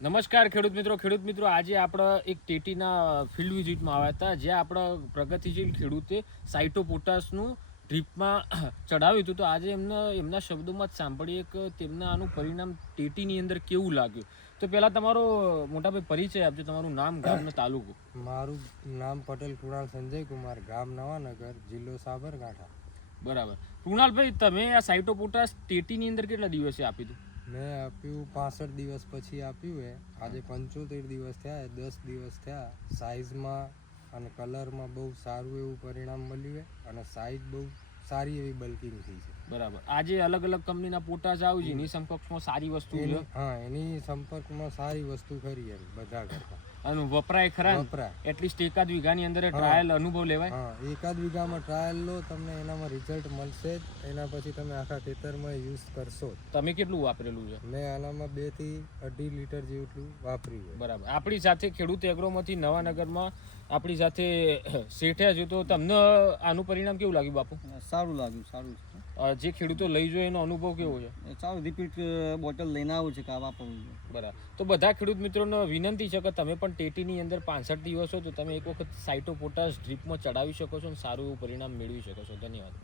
નમસ્કાર ખેડૂત મિત્રો આજે આપણે એક ટેટીના ફિલ્ડ વિઝિટમાં આવ્યા હતા જ્યાં આપણા પ્રગતિશીલ ખેડૂતે સાઇટોપોટાશનું ડ્રીપમાં ચડાવ્યું હતું. તો આજે એમના શબ્દોમાં જ સાંભળીએ કે તેમને આનું પરિણામ ટેટીની અંદર કેવું લાગ્યું. તો પહેલાં તમારો મોટાભાઈ પરિચય આપજો, તમારું નામ, ગામ અને તાલુકો. મારું નામ પટેલ કૃણાલ સંજય કુમાર, ગામ નવાનગર, જિલ્લો સાબરકાંઠા. બરાબર. કૃણાલભાઈ, તમે આ સાઇટોપોટાશ ટેટીની અંદર કેટલા દિવસે આપી હતું? મેં આપ્યું 65 દિવસ પછી આપ્યું હે. આજે 75 દિવસ થયા, 10 દિવસ થયા. સાઇઝમાં અને કલરમાં બહુ સારું એવું પરિણામ મળ્યું છે અને સાઇઝ બહુ સારી એવી બલ્કિંગ થઈ છે. બરાબર. આજે અલગ અલગ કંપનીના પોટાશ આવે છે, એની સમકક્ષમાં સારી વસ્તુ છે. હા, એની સંપર્કમાં સારી વસ્તુ ખરી એમ બધા કરતા. અને વપરાય ખરા? વપરાય. એટલીસ્ટ એકાદ વીઘાની અંદર ટ્રાયલ અનુભવ લેવાય. હા, એકાદ વીઘામાં ટ્રાયલ લો, તમને એનામાં રિઝલ્ટ મળશે જ. એના પછી તમે આખા ખેતરમાં યુઝ કરશો. તમે કેટલું વાપરેલું છે? મેં આનામાં 2 થી 2.5 લીટર જેટલું વાપર્યું. બરાબર. આપણી સાથે ખેડૂત એગ્રોમાંથી નવાનગરમાં આપણી સાથે શેઠ્યા છે. તો તમને આનું પરિણામ કેવું લાગ્યું બાપુ? સારું લાગ્યું, સારું છે. જે ખેડૂતો લઈ જોઈએ એનો અનુભવ કેવો છે? સારું, રિપીટ બોટલ લઈને આવું છે કે આ વાપરવું છે. બરાબર. તો બધા ખેડૂત મિત્રોને વિનંતી છે કે તમે પણ ટેટીની અંદર 65 દિવસ હોય તો તમે એક વખત સાઇટોપોટાશ ડ્રીપમાં ચડાવી શકો છો અને સારું એવું પરિણામ મેળવી શકો છો. ધન્યવાદ.